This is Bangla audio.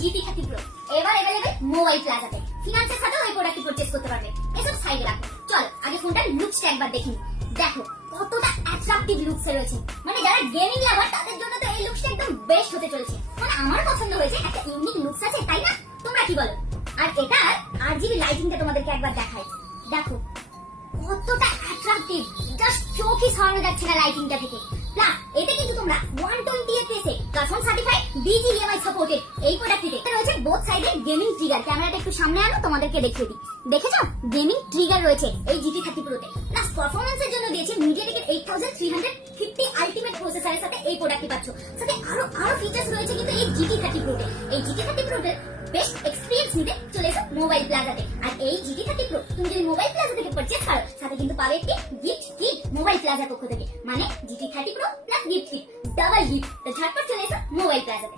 GT 30 Pro এবার अवेलेबल মোবাইল প্লাজাতে। ফিনান্সের সাথেও এই প্রোডাক্টটি পারচেজ করতে পারবে। এসব সাইডে রাখো, চল আগে ফোনটার লুকসটা একবার দেখি। দেখো কতটা অ্যাট্রাকটিভ লুকসে রয়েছে, মানে যারা গেমিং লাভার তাদের জন্য তো এই লুকসটা একদম বেস্ট হতে চলেছে। মানে আমার পছন্দ হয়েছে, একটা ইউনিক লুকস আছে, তাই না? তোমরা কি বলো? আর এটার RGB লাইটিংটা তোমাদেরকে একবার দেখাই। দেখো কতটা অ্যাট্রাকটিভ, জাস্ট চোখই সরানো যাচ্ছে না লাইটিংটা থেকে। প্লাস এতে কিন্তু তোমরা 120 fps এ কাস্টম সার্টিফাইড BGMI সাপোর্টেড এই প্রোডাক্টটিতে রয়েছে বোথ সাইডে গেমিং ট্রিগার। ক্যামেরাটা একটু সামনে আনো, তোমাদেরকে দেখিয়ে দিই। দেখেছো গেমিং ট্রিগার রয়েছে এই GT 30 Pro তে। প্লাস পারফরম্যান্সের জন্য দিয়েছে MediaTek 8350 আলটিমেট প্রসেসরের সাথে এই প্রোডাক্টটি পাচ্ছ। সাথে আরো ফিচারস রয়েছে কিন্তু এই GT 30 Pro তে। এই GT 30 Pro তে বেস্ট এক্সপেরিয়েন্স নিতে চলে এসো মোবাইল প্লাজাতে। আর এই GT 30 Pro তুমি যদি মোবাইল প্লাজা থেকে পারচেজ করো, সাথে কিন্তু পাবে একটি গিফট কিট মোবাইল প্লাজার পক্ষ থেকে। মানে GT 30 Pro plus gift kit, double gift. তো ঝটপট চলে এসো মোবাইল প্লাজাতে।